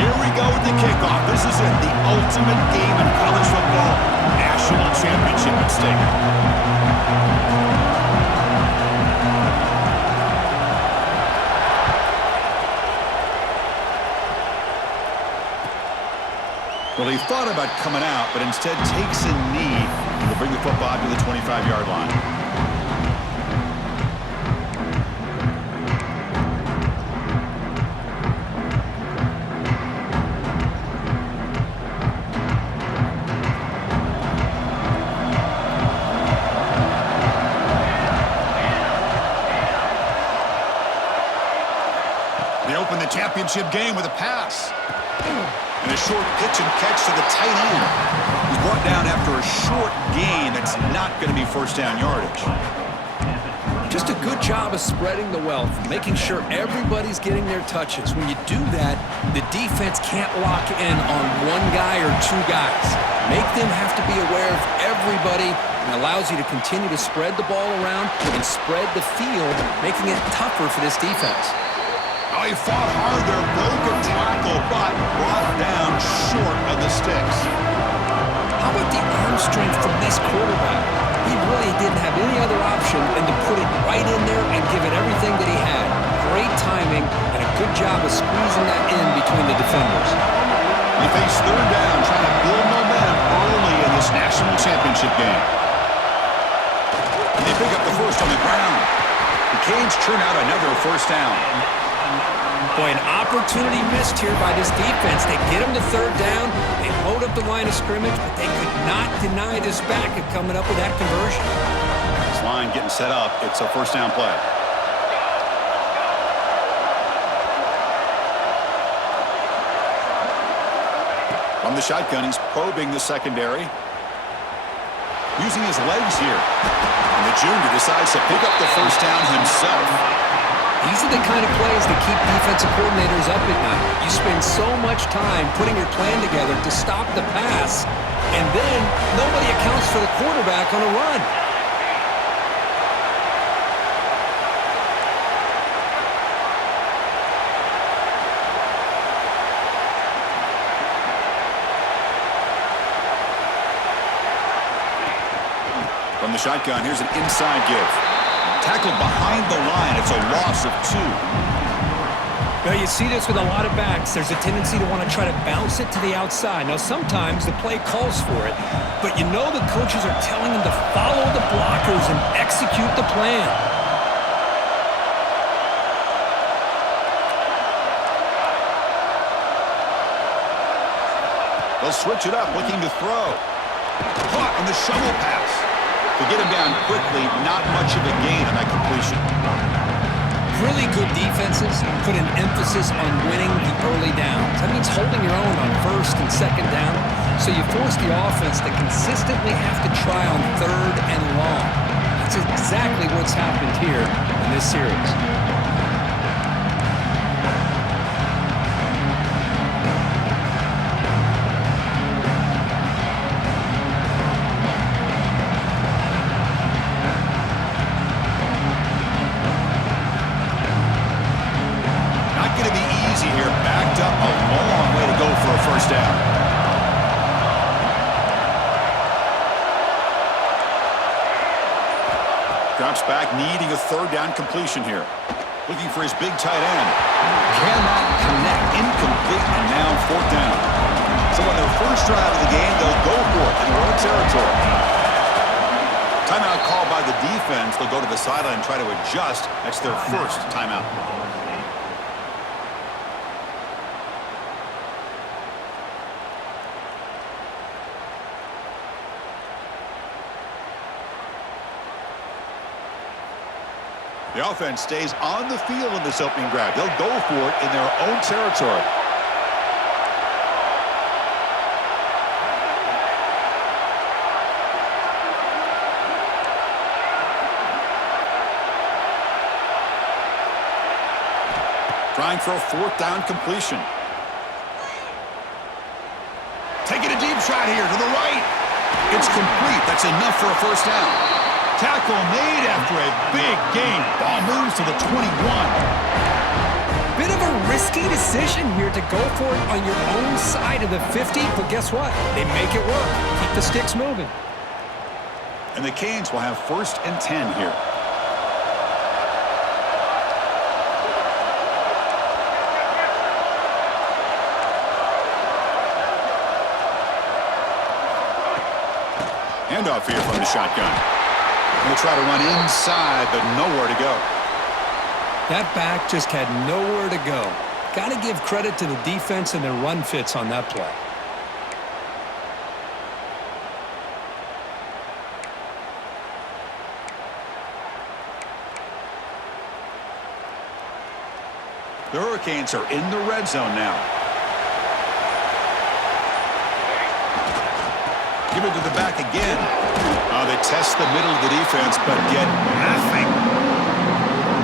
Here we go with the kickoff. This is it, the ultimate game in college football. National championship at stake. Well, he thought about coming out, but instead takes a knee to bring the football to the 25-yard line. They open the championship game with a pass. And a short pitch and catch to the tight end. He's brought down after a short gain that's not going to be first down yardage. Just a good job of spreading the wealth, making sure everybody's getting their touches. When you do that, the defense can't lock in on one guy or two guys. Make them have to be aware of everybody, and allows you to continue to spread the ball around and spread the field, making it tougher for this defense. Oh, he fought hard there, broke a tackle, but brought down short of the sticks. How about the arm strength from this quarterback? He really didn't have any other option than to put it right in there and give it everything that he had. Great timing and a good job of squeezing that in between the defenders. They face third down, trying to build momentum early in this national championship game. And they pick up the first on the ground. The Canes churn out another first down. Boy, an opportunity missed here by this defense. They get him to third down. They load up the line of scrimmage, but they could not deny this back of coming up with that conversion. This line getting set up. It's a first down play. From the shotgun, he's probing the secondary. Using his legs here. And the junior decides to pick up the first down himself. These are the kind of plays that keep defensive coordinators up at night. You spend so much time putting your plan together to stop the pass, and then nobody accounts for the quarterback on a run. From the shotgun, here's an inside give. Tackled behind the line. It's a loss of 2. Now, you see this with a lot of backs. There's a tendency to want to try to bounce it to the outside. Now, sometimes the play calls for it, but you know the coaches are telling them to follow the blockers and execute the plan. They'll switch it up, looking to throw. Caught on the shovel pass. To get him down quickly, not much of a gain on that completion. Really good defenses put an emphasis on winning the early downs. That means holding your own on first and second down, so you force the offense to consistently have to try on third and long. That's exactly what's happened here in this series. Drops back, needing a third down completion here. Looking for his big tight end. Cannot connect. Incomplete, and now fourth down. So on their first drive of the game, they'll go for it in their own territory. Timeout called by the defense. They'll go to the sideline and try to adjust. That's their first timeout. The offense stays on the field in this opening drive. They'll go for it in their own territory. Trying for a fourth down completion. Taking a deep shot here to the right. It's complete. That's enough for a first down. Tackle made after a big gain. Ball moves to the 21. Bit of a risky decision here to go for it on your own side of the 50, but guess what? They make it work. Keep the sticks moving. And the Canes will have 1st and 10 here. Handoff here from the shotgun. He'll try to run inside, but nowhere to go. That back just had nowhere to go. Got to give credit to the defense and their run fits on that play. The Hurricanes are in the red zone now. Give it to the back again. They test the middle of the defense, but get nothing.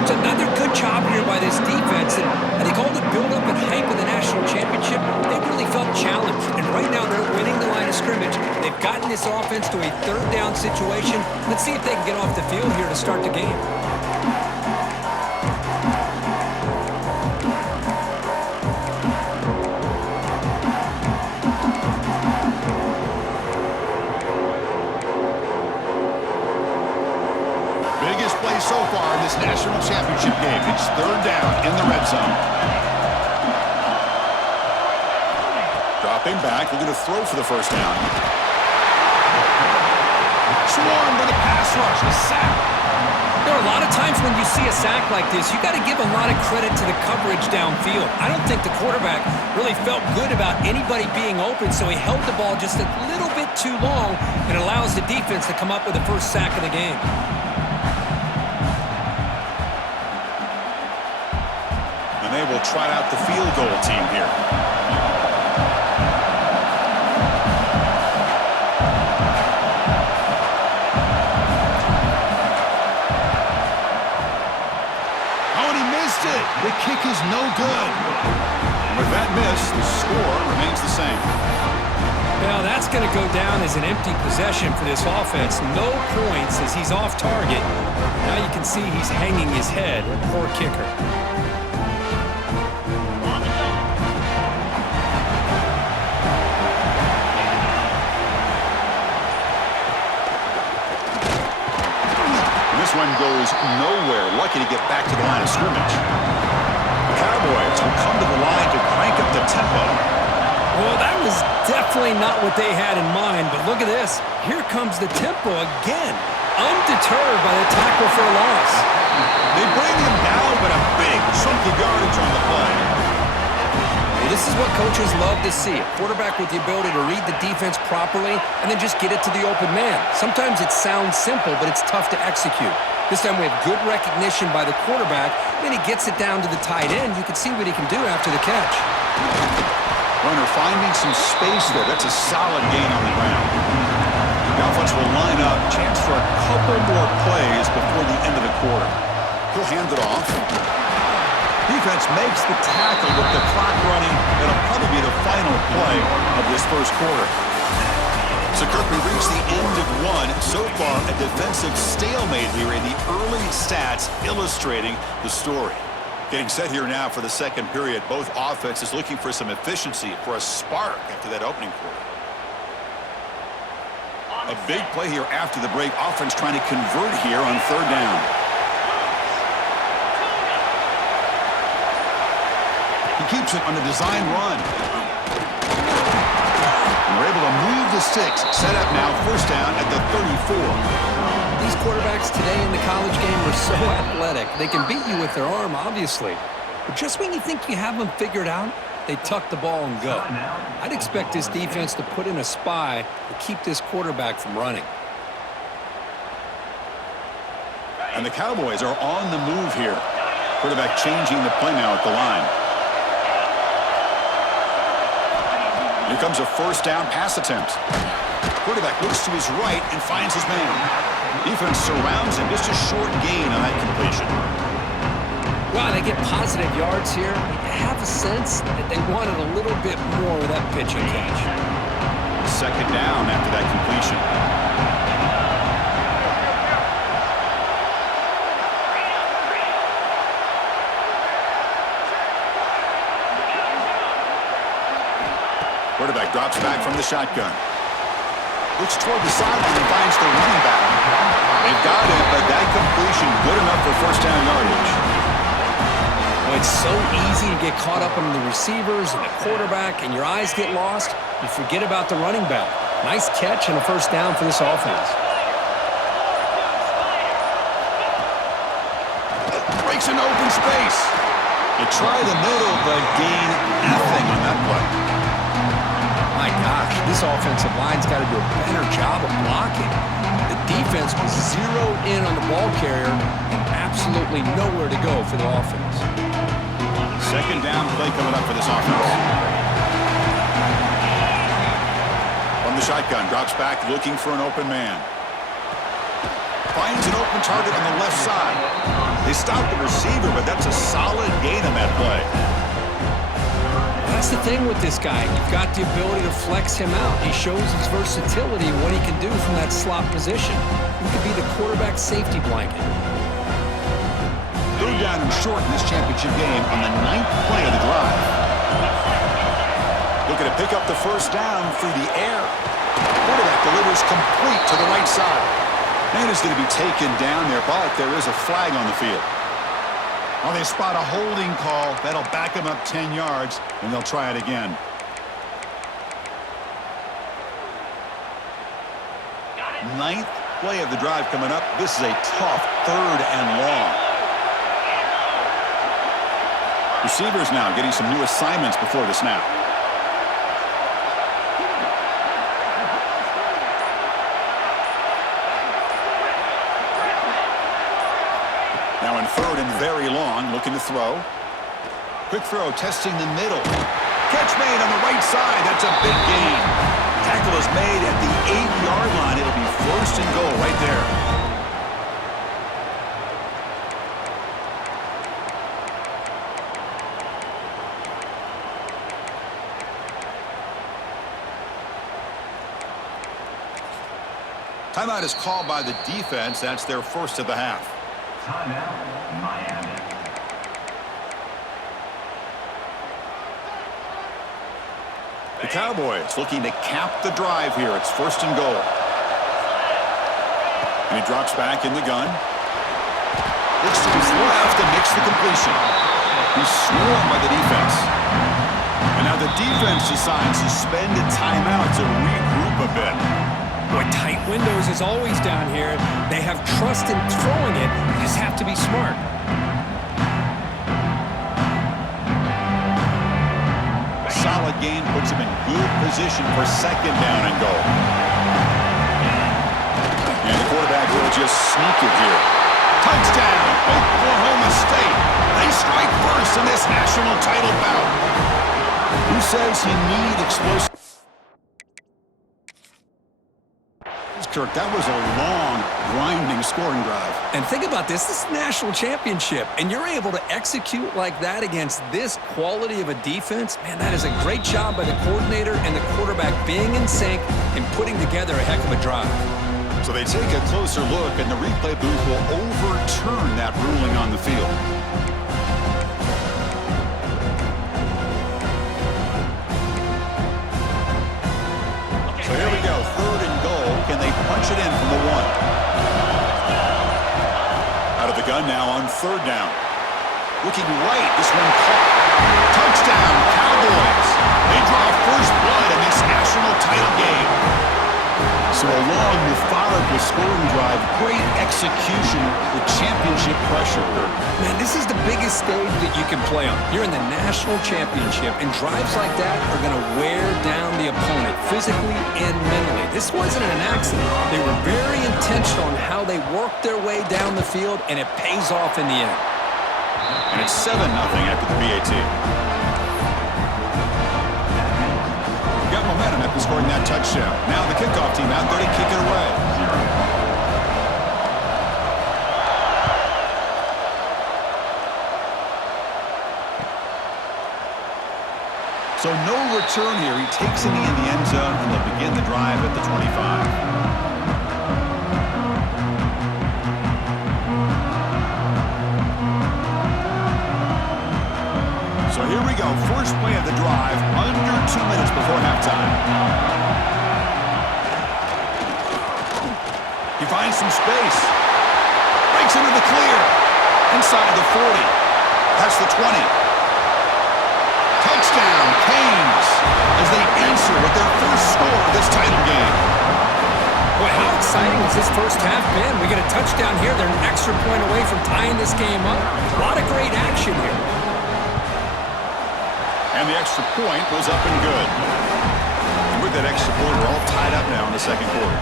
It's another good job here by this defense. And I think all the build-up and hype of the national championship, they really felt challenged. And right now they're winning the line of scrimmage. They've gotten this offense to a 3rd down situation. Let's see if they can get off the field here to start the game. So far in this national championship game. It's 3rd down in the red zone. Dropping back, looking to throw for the 1st down. Swarmed by the pass rush, a sack. There are a lot of times when you see a sack like this, you got to give a lot of credit to the coverage downfield. I don't think the quarterback really felt good about anybody being open, so he held the ball just a little bit too long and allows the defense to come up with the 1st sack of the game. They will try out the field goal team here. Oh, and he missed it. The kick is no good. And with that miss, the score remains the same. Now that's going to go down as an empty possession for this offense. No points as he's off target. Now you can see he's hanging his head. Poor kicker. This one goes nowhere. Lucky to get back to the line of scrimmage. The Cowboys will come to the line to crank up the tempo. Well, that was definitely not what they had in mind, but look at this. Here comes the tempo again, undeterred by the tackle for a loss. They bring him down, but a big chunk of yardage on the play. Well, this is what coaches love to see. A quarterback with the ability to read the defense properly and then just get it to the open man. Sometimes it sounds simple, but it's tough to execute. This time we have good recognition by the quarterback. Then he gets it down to the tight end. You can see what he can do after the catch. Runner finding some space there. That's a solid gain on the ground. The offense will line up. Chance for a couple more plays before the end of the quarter. He'll hand it off. Defense makes the tackle with the clock running. That'll probably be the final play of this 1st quarter. So, Kirk, we reached the end of one. So far, a defensive stalemate here in the early stats illustrating the story. Getting set here now for the 2nd period. Both offenses looking for some efficiency, for a spark after that opening quarter. A big play here after the break. Offense trying to convert here on 3rd down. He keeps it on a design run. And we're able to move the sticks. Set up now, 1st down at the 34. These quarterbacks today in the college game are so athletic. They can beat you with their arm, obviously. But just when you think you have them figured out, they tuck the ball and go. I'd expect this defense to put in a spy to keep this quarterback from running. And the Cowboys are on the move here. Quarterback changing the play now at the line. Here comes a 1st down pass attempt. Quarterback looks to his right and finds his man. Defense surrounds him. Just a short gain on that completion. Wow, they get positive yards here. You have a sense that they wanted a little bit more with that pitch and catch. 2nd down after that completion. drive. Drops back from the shotgun. Looks toward the sideline and finds the running back. They've got it, but that completion good enough for first down yardage. Well, it's so easy to get caught up in the receivers and the quarterback, and your eyes get lost. You forget about the running back. Nice catch and a first down for this offense. Breaks into open space. You try the middle, but gain nothing on that play. My gosh, this offensive line's got to do a better job of blocking. The defense was zeroed in on the ball carrier and absolutely nowhere to go for the offense. Second down play coming up for this offense. From the shotgun, drops back looking for an open man. Finds an open target on the left side. They stop the receiver, but that's a solid gain on that play. That's the thing with this guy. You've got the ability to flex him out. He shows his versatility and what he can do from that slot position. He could be the quarterback safety blanket. Third down and short in this championship game on the 9th play of the drive. Looking to pick up the first down through the air. Quarterback delivers complete to the right side. Man is going to be taken down there, but there is a flag on the field. Oh, they spot a holding call. That'll back him up 10 yards, and they'll try it again. Ninth play of the drive coming up. This is a tough third and long. Receivers now getting some new assignments before the snap. Now in third and very long, looking to throw. Quick throw, testing the middle. Catch made on the right side. That's a big gain. Tackle is made at the 8-yard line. It'll be first and goal right there. Timeout is called by the defense. That's their first of the half. Timeout, Miami. The Cowboys looking to cap the drive here. It's first and goal. And he drops back in the gun. Looks to his left and makes the completion. He's swarmed by the defense. And now the defense decides to spend a timeout to regroup a bit. Boy, tight windows is always down here. They have trust in throwing it. You just have to be smart. Solid gain puts him in good position for second down and goal. And the quarterback will just sneak it here. Touchdown, Oklahoma State. They strike first in this national title bout. Who says you need explosive? Kirk, that was a long, grinding scoring drive. And think about this. This is a national championship, and you're able to execute like that against this quality of a defense. Man, that is a great job by the coordinator and the quarterback being in sync and putting together a heck of a drive. So they take a closer look, and the replay booth will overturn that ruling on the field. So here we go, third and goal. Can they punch it in from the 1? Out of the gun now on third down. Looking right, this one caught. Touchdown, Cowboys. They draw first blood in this national title game. So a long, methodical scoring drive, great execution with championship pressure. Man, this is the biggest stage that you can play on. You're in the national championship, and drives like that are going to wear down the opponent physically and mentally. This wasn't an accident. They were very intentional on how they worked their way down the field, and it pays off in the end. And it's 7-0 after the PAT. Got momentum after scoring that touchdown. Now the kickoff team out there to kick it away. So no return here. He takes it in the end zone, and they'll begin the drive at the 25. So here Here we go. First play of the drive, under 2 minutes before halftime. He finds some space. Breaks into the clear. Inside the 40. Past the 20. Touchdown, Canes, as they answer with their first score of this title game. Boy, how exciting has this first half been? We get a touchdown here. They're an extra point away from tying this game up. A lot of great action here. And the extra point was up and good. And with that extra point, we're all tied up now in the second quarter.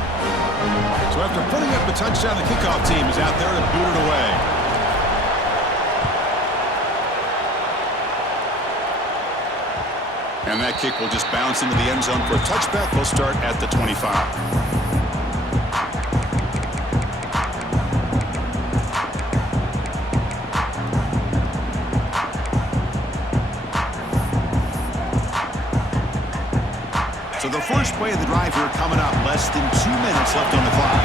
So after putting up the touchdown, the kickoff team is out there to boot it away. And that kick will just bounce into the end zone for a touchback. They'll start at the 25. So the first play of the drive here coming up. Less than 2 minutes left on the clock.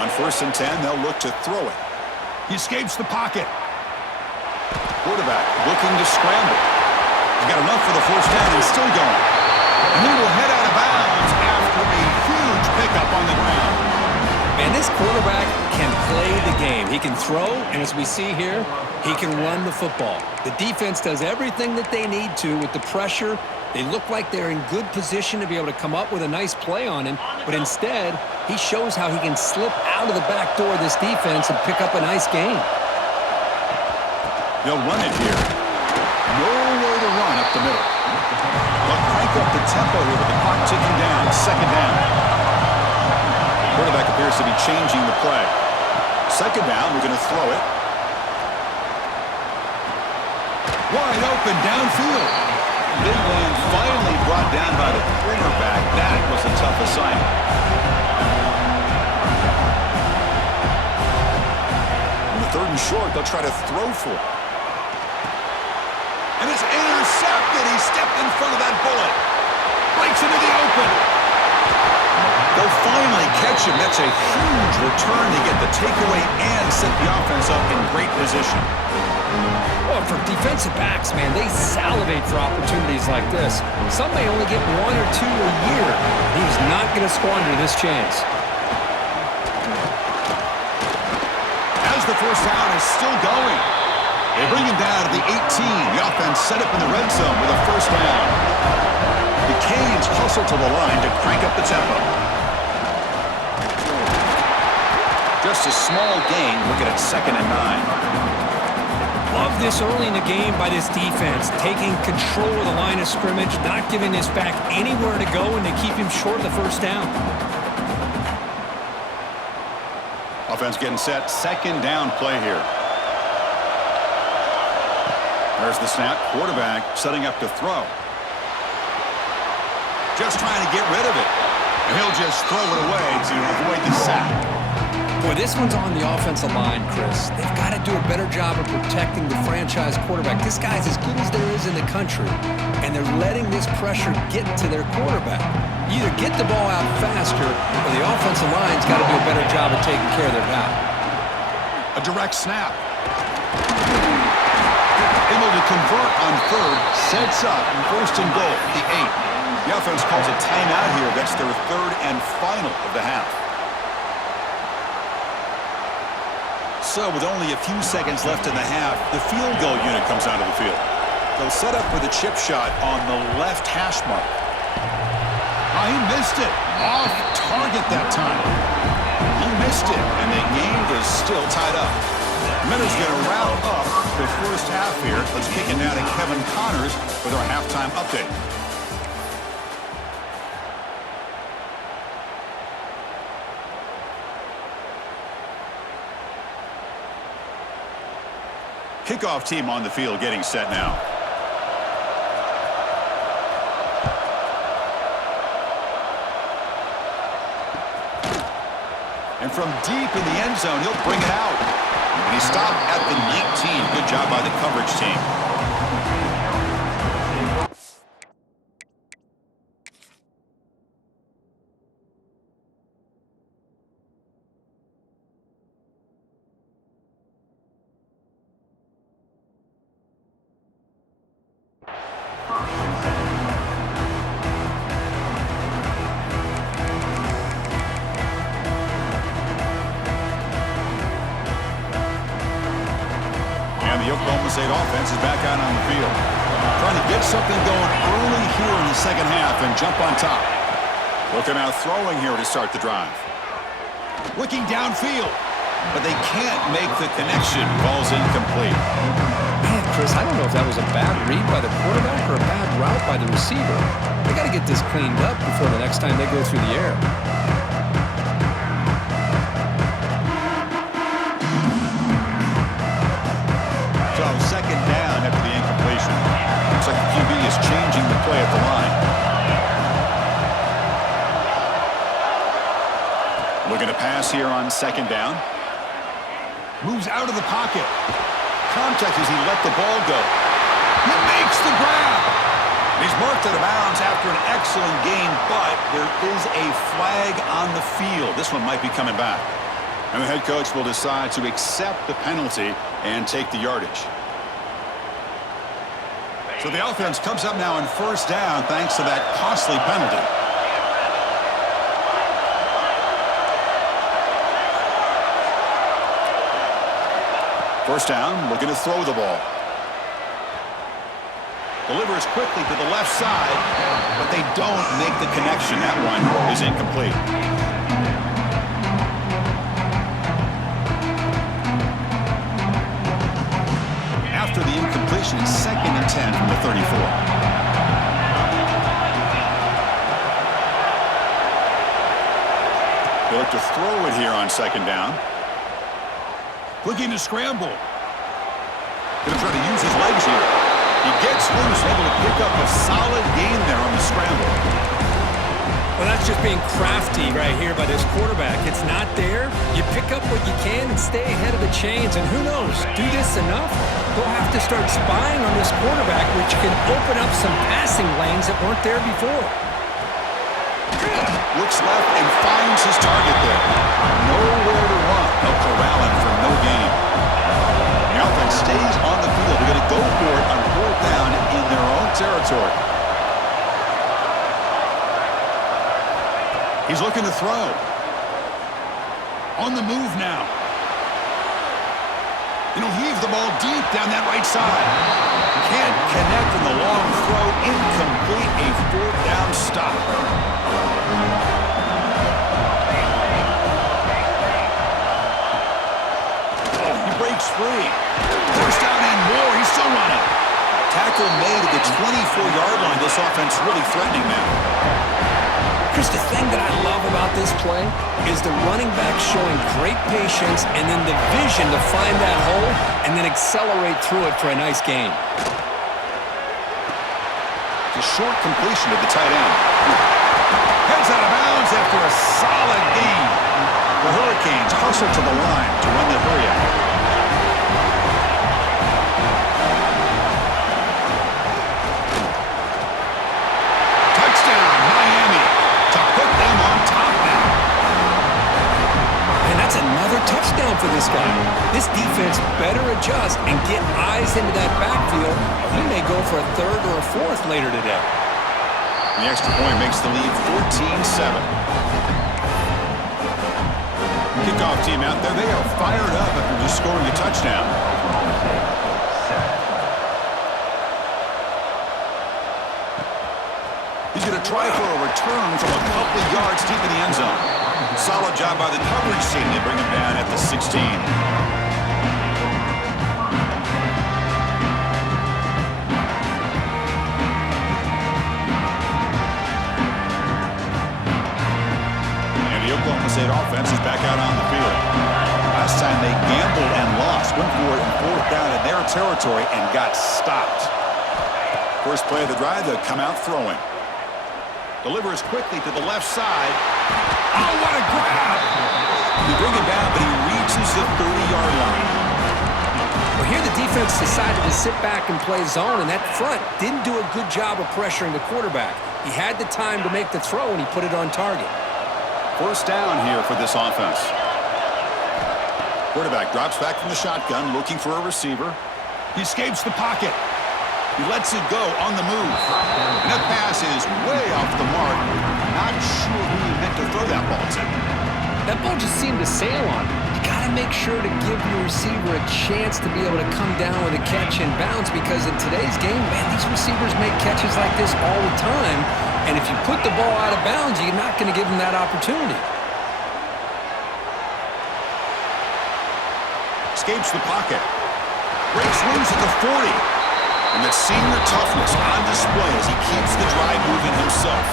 On 1st and 10, they'll look to throw it. He escapes the pocket. Quarterback looking to scramble. He's got enough for the first down and still going. And he will head out of bounds after a huge pickup on the ground. And this quarterback can play the game. He can throw, and as we see here, he can run the football. The defense does everything that they need to with the pressure. They look like they're in good position to be able to come up with a nice play on him, but instead, he shows how he can slip out of the back door of this defense and pick up a nice gain. They'll run it here. Nowhere to run up the middle. They'll crank up the tempo here with the clock ticking down. Second down. Quarterback appears to be changing the play. Second down, we're going to throw it. Wide open downfield. Big one finally brought down by the quarterback. That was a tough assignment. On the 3rd and short, they'll try to throw for it. And it's intercepted. He stepped in front of that bullet. Breaks into the open. They'll finally catch him. That's a huge return to get the takeaway and set the offense up in great position. Well, for defensive backs, man, they salivate for opportunities like this. Some may only get 1 or 2 a year. He was not going to squander this chance. As the first down is still going. They bring him down to the 18. The offense set up in the red zone with a first down. The Canes hustle to the line to crank up the tempo. Just a small gain, looking at 2nd and 9. Love this early in the game by this defense, taking control of the line of scrimmage, not giving this back anywhere to go, and they keep him short of the first down. Offense getting set. Second down play here. There's the snap. Quarterback setting up to throw. Just trying to get rid of it. And he'll just throw it away to avoid the sack. Boy, this one's on the offensive line, Chris. They've got to do a better job of protecting the franchise quarterback. This guy's as good as there is in the country, and they're letting this pressure get to their quarterback. You either get the ball out faster, or the offensive line's got to do a better job of taking care of their guy. A direct snap. Able to convert on 3rd. Sets up 1st and goal, the 8. The offense calls a timeout here. That's their 3rd and final of the half. So with only a few seconds left in the half, the field goal unit comes onto the field. They'll set up with a chip shot on the left hash mark. Oh, he missed it. Off target that time. He missed it, and the game is still tied up. Minutes going to wrap up the first half here. Let's kick it now to Kevin Connors with our halftime update. Kickoff team on the field getting set now. And from deep in the end zone, he'll bring it out. And he stopped at the 19. Good job by the coverage team. And the Oklahoma State offense is back out on the field. Trying to get something going early here in the second half and jump on top. Looking out throwing here to start the drive. Looking downfield, but they can't make the connection. Ball's incomplete. Man, Chris, I don't know if that was a bad read by the quarterback or a bad route by the receiver. They got to get this cleaned up before the next time they go through the air. So second down after the incompletion. Looks like the QB is changing the play at the line. Looking to pass here on second down. Moves out of the pocket. Contact as he let the ball go. He makes the grab. He's marked out of bounds after an excellent gain, but there is a flag on the field. This one might be coming back. And the head coach will decide to accept the penalty and take the yardage. So the offense comes up now on first down thanks to that costly penalty. First down, looking to throw the ball. Delivers quickly to the left side, but they don't make the connection. That one is incomplete. After the incompletion, it's 2nd and 10 from the 34. They look to throw it here on second down. Looking to scramble. Going to try to use his legs here. He gets loose, able to pick up a solid gain there on the scramble. Well, that's just being crafty right here by this quarterback. It's not there. You pick up what you can and stay ahead of the chains. And who knows, do this enough, they'll have to start spying on this quarterback, which can open up some passing lanes that weren't there before. Looks left and finds his target there. Nowhere to run. They'll corral him for no gain. The offense stays on the field. They're going to go for it on fourth down in their own territory. He's looking to throw. On the move now. And he'll heave the ball deep down that right side. Can't connect in the long throw. Incomplete. A fourth down stop. Breaks free. First down and more. He's still running. Tackle made at the 24-yard line. This offense really threatening now. Chris, the thing that I love about this play is the running back showing great patience and then the vision to find that hole and then accelerate through it for a nice gain. It's a short completion to the tight end. Heads out of bounds after a solid gain. The Hurricanes hustle to the line to run the hurry out. Touchdown for this guy. This defense better adjust and get eyes into that backfield, or he may go for a third or a fourth later today. The extra point makes the lead 14-7. Kickoff team out there, they are fired up after just scoring a touchdown. He's going to try for a return from a couple of yards deep in the end zone. Solid job by the coverage team. They bring him down at the 16. And the Oklahoma State offense is back out on the field. Last time they gambled and lost. Went for it in fourth down in their territory and got stopped. First play of the drive, they'll come out throwing. Delivers quickly to the left side. Oh, what a grab! They bring him down, but he reaches the 30-yard line. Well, here the defense decided to sit back and play zone, and that front didn't do a good job of pressuring the quarterback. He had the time to make the throw, and he put it on target. First down here for this offense. Quarterback drops back from the shotgun, looking for a receiver. He escapes the pocket. He lets it go on the move. And that pass is way off the mark. Not sure who he meant to throw that ball to. That ball just seemed to sail on him. You got to make sure to give your receiver a chance to be able to come down with a catch and bounce, because in today's game, man, these receivers make catches like this all the time. And if you put the ball out of bounds, you're not going to give them that opportunity. Escapes the pocket. Breaks loose at the 40. And that senior toughness on display as he keeps the drive moving himself.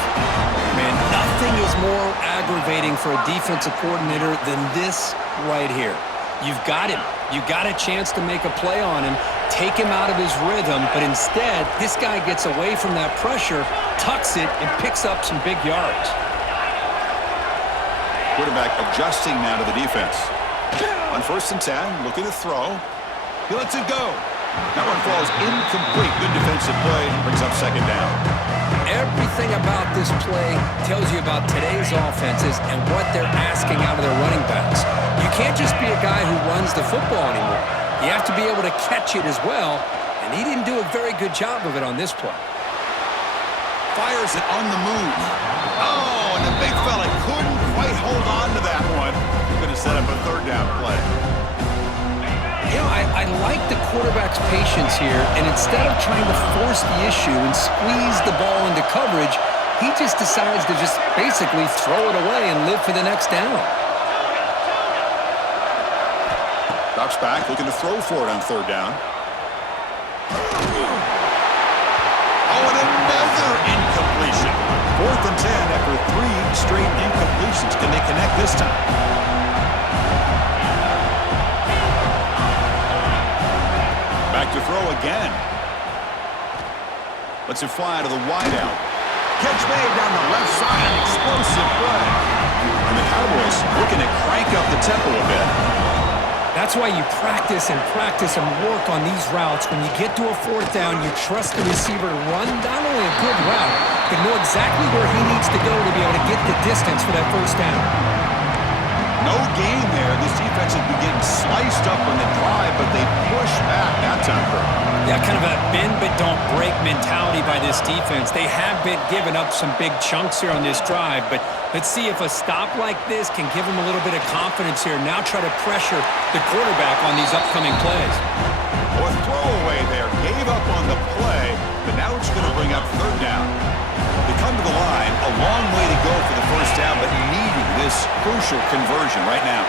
Man, nothing is more aggravating for a defensive coordinator than this right here. You've got him. You got a chance to make a play on him, take him out of his rhythm, but instead, this guy gets away from that pressure, tucks it, and picks up some big yards. Quarterback adjusting now to the defense. On 1st and 10, looking to throw. He lets it go. That one falls incomplete. Good defensive play. Brings up 2nd down. Everything about this play tells you about today's offenses and what they're asking out of their running backs. You can't just be a guy who runs the football anymore. You have to be able to catch it as well, and he didn't do a very good job of it on this play. Fires it on the move. Oh, and the big fella couldn't quite hold on to that one. He's going to set up a 3rd down play. You know, I like the quarterback's patience here, and instead of trying to force the issue and squeeze the ball into coverage, he just decides to just basically throw it away and live for the next down. Drops back, looking to throw for it on 3rd down. Oh, and another incompletion. 4th and 10 after 3 straight incompletions. Can they connect this time? Back to throw again. Lets it fly to the wideout. Catch made down the left side. An explosive play. And the Cowboys looking to crank up the tempo a bit. That's why you practice and work on these routes. When you get to a 4th down, you trust the receiver to run not only a good route, but know exactly where he needs to go to be able to get the distance for that 1st down. No gain there. This defense has been getting sliced up on the drive, but they push back that time. Yeah, kind of a bend but don't break mentality by this defense. They have been giving up some big chunks here on this drive, but let's see if a stop like this can give them a little bit of confidence here. Now try to pressure the quarterback on these upcoming plays. Or throwaway there. Gave up on the play, but now it's going to bring up 3rd down. They come to the line, a long way to go for the 1st down, but needing this crucial conversion right now.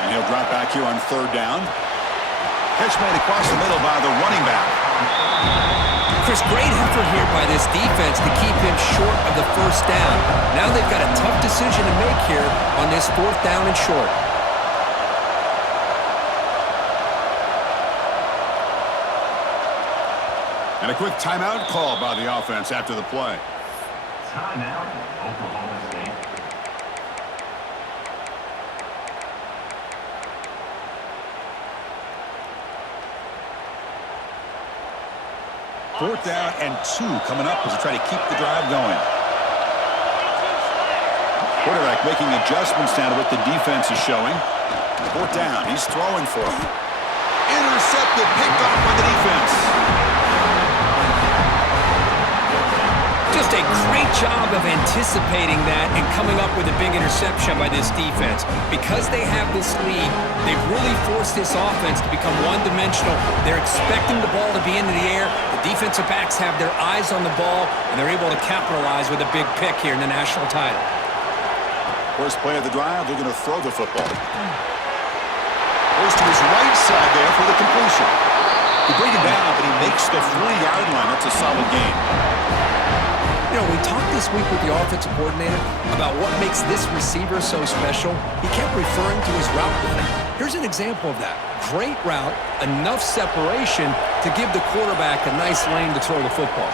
And he'll drop back here on 3rd down. Catch made across the middle by the running back. Chris, great effort here by this defense to keep him short of the 1st down. Now they've got a tough decision to make here on this 4th down and short. And a quick timeout call by the offense after the play. Timeout, Oklahoma State. Fourth down and 2 coming up as they try to keep the drive going. Quarterback making adjustments now to what the defense is showing. 4th down, he's throwing for it. Intercepted, picked off by the defense. Just a great job of anticipating that and coming up with a big interception by this defense. Because they have this lead, they've really forced this offense to become one-dimensional. They're expecting the ball to be into the air. The defensive backs have their eyes on the ball, and they're able to capitalize with a big pick here in the national title. First play of the drive, they're going to throw the football. Goes to his right side there for the completion. He brings it down, but he makes the 3-yard line. That's a solid gain. You know, we talked this week with the offensive coordinator about what makes this receiver so special. He kept referring to his route running. Here's an example of that. Great route, enough separation to give the quarterback a nice lane to throw the football.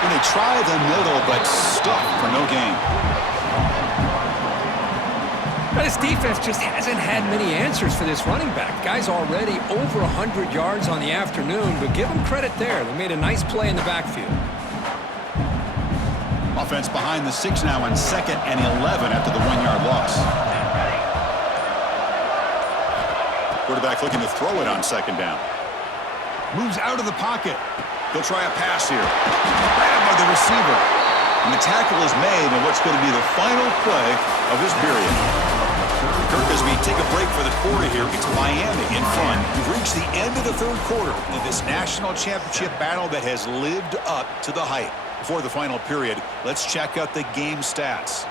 And they try the middle, but stuck for no gain. But his defense just hasn't had many answers for this running back. Guy's already over 100 yards on the afternoon, but give him credit there. They made a nice play in the backfield. Offense behind the 6 now on 2nd and 11 after the 1-yard loss. Quarterback looking to throw it on 2nd down. Moves out of the pocket. He'll try a pass here. Grabbed by the receiver. And the tackle is made in what's going to be the final play of this period. Kirk, as we take a break for the quarter here, it's Miami in front. We've reached the end of the 3rd quarter of this national championship battle that has lived up to the hype. Before the final period, let's check out the game stats.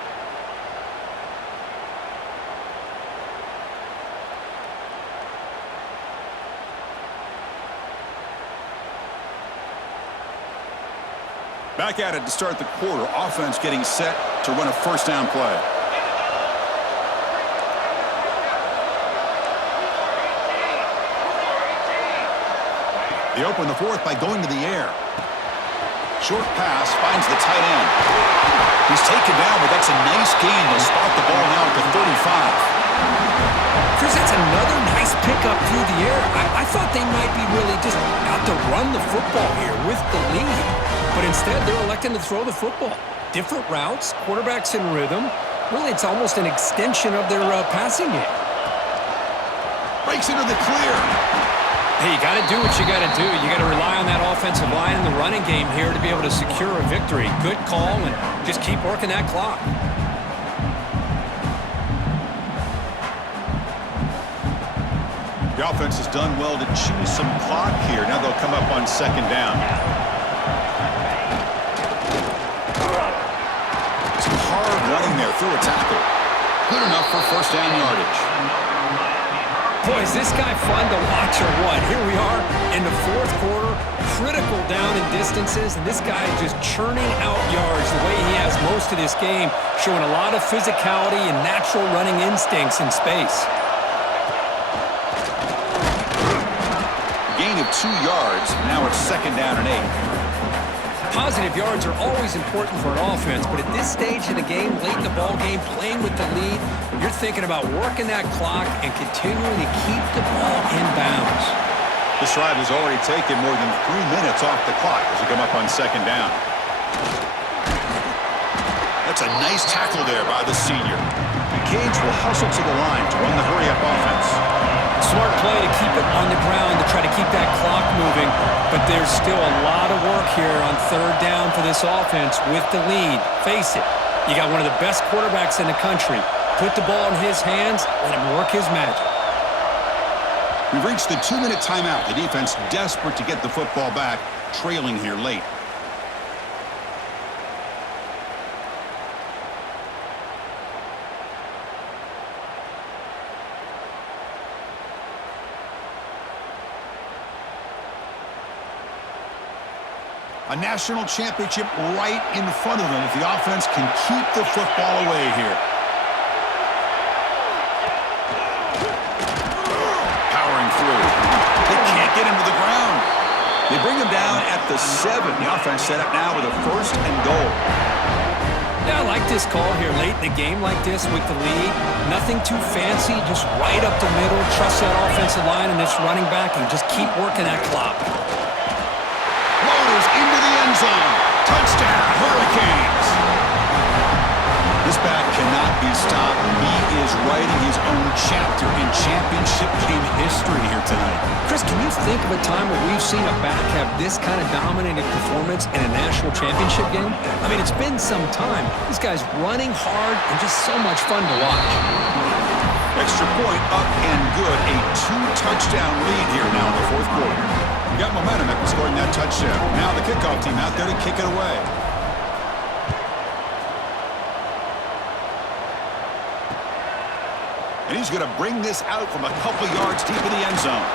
Back at it to start the quarter. Offense getting set to run a 1st down play. They open the 4th by going to the air. Short pass finds the tight end. He's taken down, but that's a nice gain. They'll spot the ball now at the 35. Chris, that's another nice pickup through the air. I thought they might be really just out to run the football here with the lead. But instead, they're electing to throw the football. Different routes, quarterbacks in rhythm. Really, it's almost an extension of their passing game. Breaks into the clear. Hey, you got to do what you got to do. You got to rely on that offensive line in the running game here to be able to secure a victory. Good call, and just keep working that clock. The offense has done well to choose some clock here. Now they'll come up on 2nd down. Some hard running there through a tackle. Good enough for 1st down yardage. Boy, is this guy fun to watch or what? Here we are in the 4th quarter, critical down in distances, and this guy just churning out yards the way he has most of this game, showing a lot of physicality and natural running instincts in space. Gain of 2 yards. Now it's 2nd down and 8. Positive yards are always important for an offense, but at this stage of the game, late in the ball game, playing with the lead, you're thinking about working that clock and continuing to keep the ball in bounds. This drive has already taken more than 3 minutes off the clock as we come up on 2nd down. That's a nice tackle there by the senior. The Canes will hustle to the line to run the hurry-up offense. Smart play to keep it on the ground to try to keep that clock moving, but there's still a lot of work here on 3rd down for this offense with the lead. Face it, you got one of the best quarterbacks in the country. Put the ball in his hands, let him work his magic. We've reached the 2-minute timeout. The defense desperate to get the football back, trailing here late. A national championship right in front of them if the offense can keep the football away here. Powering through. They can't get him to the ground. They bring him down at the 7. The offense set up now with a 1st and goal. Yeah, I like this call here late in the game like this with the lead. Nothing too fancy, just right up the middle. Trust that offensive line and this running back and just keep working that clock. Into the end zone. Touchdown, Hurricanes. This back cannot be stopped. He is writing his own chapter in championship game history here tonight. Chris, can you think of a time where we've seen a back have this kind of dominating performance in a national championship game? I mean, it's been some time. This guy's running hard and just so much fun to watch. Extra point up and good. A 2-touchdown lead here now in the 4th quarter. We got momentum after scoring that touchdown. Now the kickoff team out there to kick it away. And he's going to bring this out from a couple yards deep in the end zone.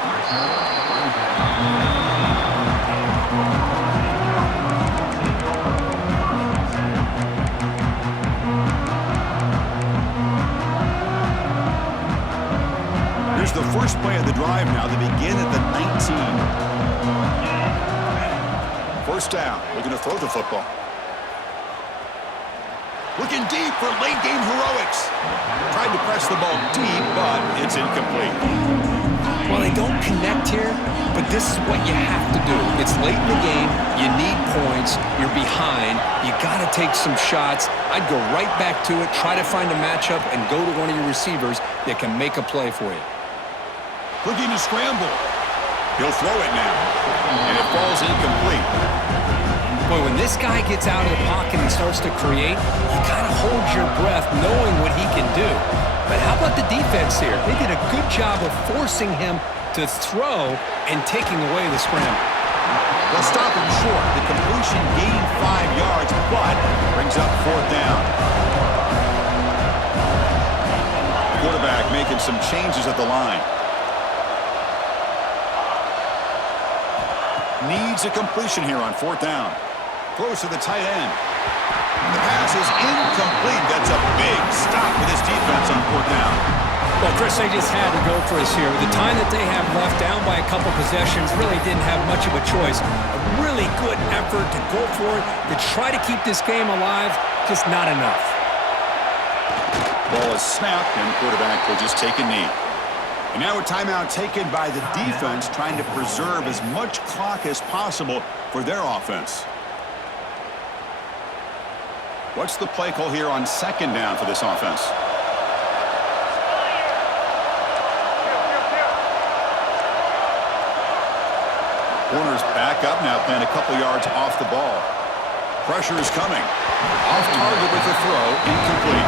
Here's the first play of the drive now. They begin at the 19. First down. Looking to throw the football. Looking deep for late-game heroics. Tried to press the ball deep, but it's incomplete. Well, they don't connect here, but this is what you have to do. It's late in the game. You need points. You're behind. You got to take some shots. I'd go right back to it, try to find a matchup, and go to one of your receivers that can make a play for you. Looking to scramble. He'll throw it now, and it falls incomplete. Boy, when this guy gets out of the pocket and starts to create, you kind of hold your breath knowing what he can do. But how about the defense here? They did a good job of forcing him to throw and taking away the scramble. They'll stop him short. The completion gained 5 yards, but brings up 4th down. Quarterback making some changes at the line. Needs a completion here on 4th down. Throws to the tight end. The pass is incomplete. That's a big stop with his defense on 4th down. Well, Chris, they just had to go for us here. With the time that they have left, down by a couple possessions, really didn't have much of a choice. A really good effort to go for it, to try to keep this game alive, just not enough. Ball is snapped, and the quarterback will just take a knee. And now a timeout taken by the defense, trying to preserve as much clock as possible for their offense. What's the play call here on 2nd down for this offense? Corner's back up now, playing a couple yards off the ball. Pressure is coming. Off target with the throw, incomplete.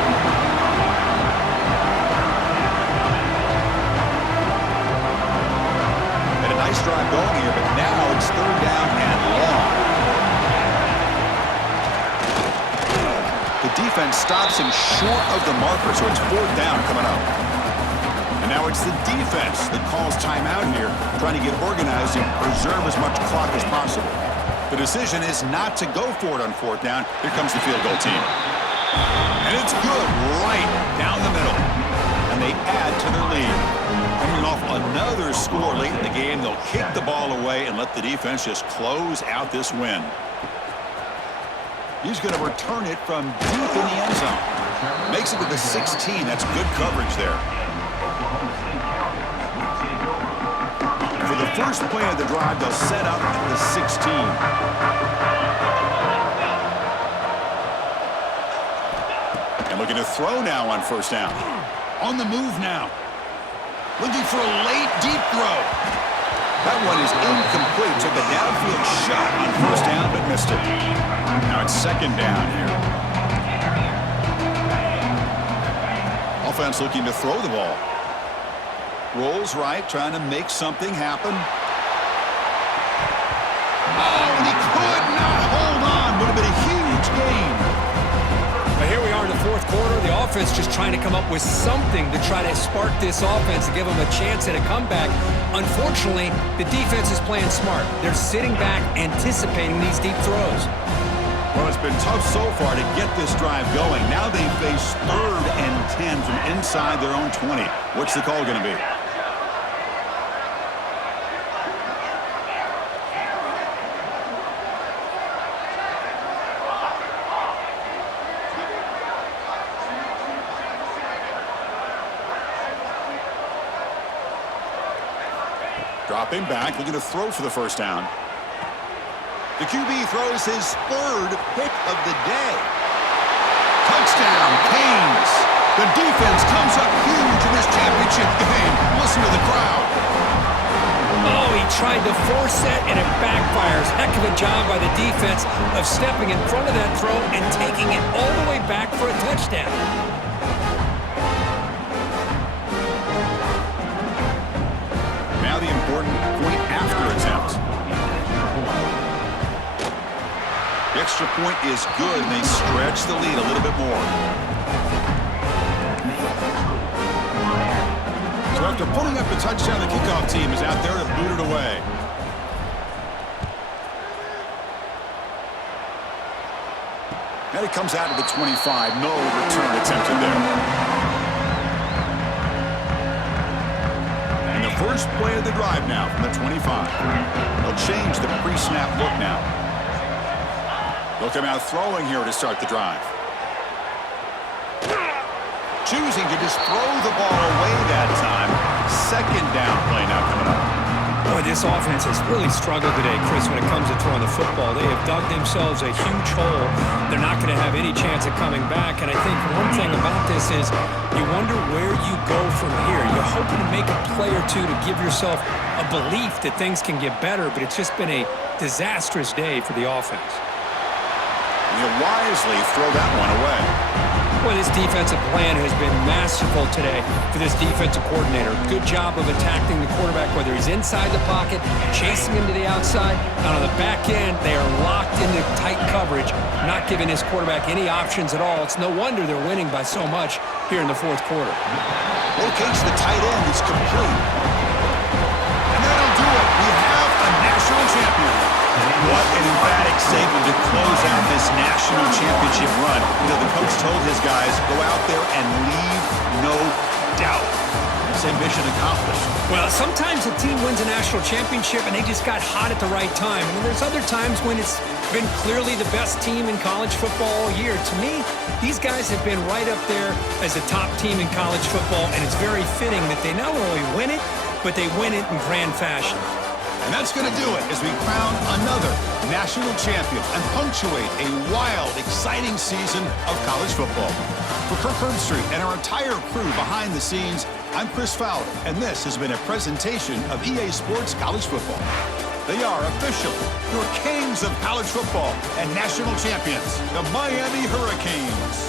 Had a nice drive going here, but now it's 3rd down and long. The defense stops him short of the marker, so it's 4th down coming up. And now it's the defense that calls timeout here, trying to get organized and preserve as much clock as possible. The decision is not to go for it on 4th down. Here comes the field goal team. And it's good right down the middle. And they add to their lead. Coming off another score late in the game, they'll kick the ball away and let the defense just close out this win. He's going to return it from deep in the end zone. Makes it to the 16. That's good coverage there. For the first play of the drive, they'll set up at the 16. And looking to throw now on 1st down. On the move now. Looking for a late, deep throw. That one is incomplete. Took a downfield shot on 1st down, but missed it. Now it's 2nd down here. Offense looking to throw the ball. Rolls right, trying to make something happen. Oh, and he could not hold on. Would have been a huge gain. But here we are in the 4th quarter. The offense just trying to come up with something to try to spark this offense and give them a chance at a comeback. Unfortunately, the defense is playing smart. They're sitting back, anticipating these deep throws. Well, it's been tough so far to get this drive going. Now they face 3rd and 10 from inside their own 20. What's the call going to be? Dropping back, looking to throw for the 1st down. The QB throws his 3rd pick of the day. Touchdown, Canes. The defense comes up huge in this championship game. Listen to the crowd. Oh, he tried to force that, and it backfires. Heck of a job by the defense of stepping in front of that throw and taking it all the way back for a touchdown. Now the important point after attempt. The extra point is good, and they stretch the lead a little bit more. So after putting up a touchdown, the kickoff team is out there to boot it away. And it comes out to the 25. No return attempted there. And the first play of the drive now from the 25. They'll change the pre-snap look now. They'll come out throwing here to start the drive. choosing to just throw the ball away that time. Second down play now coming up. Boy, this offense has really struggled today, Chris, when it comes to throwing the football. They have dug themselves a huge hole. They're not going to have any chance of coming back. And I think one thing about this is you wonder where you go from here. You're hoping to make a play or two to give yourself a belief that things can get better, but it's just been a disastrous day for the offense. You wisely throw that one away. Boy, this defensive plan has been masterful today for this defensive coordinator. Good job of attacking the quarterback, whether he's inside the pocket, chasing him to the outside, and on the back end, they are locked into tight coverage, not giving his quarterback any options at all. It's no wonder they're winning by so much here in the fourth quarter. Locates the tight end. It's complete. And that'll do it. We have a national champion. What an emphatic statement to close out this national championship run. You know, the coach told his guys, go out there and leave no doubt. Same mission accomplished. Well, sometimes a team wins a national championship and they just got hot at the right time. And there's other times when it's been clearly the best team in college football all year. To me, these guys have been right up there as a top team in college football, and it's very fitting that they not only win it, but they win it in grand fashion. And that's going to do it as we crown another national champion and punctuate a wild, exciting season of college football. For Kirk Herbstreit and our entire crew behind the scenes, I'm Chris Fowler, and this has been a presentation of EA Sports College Football. They are officially your kings of college football and national champions, the Miami Hurricanes.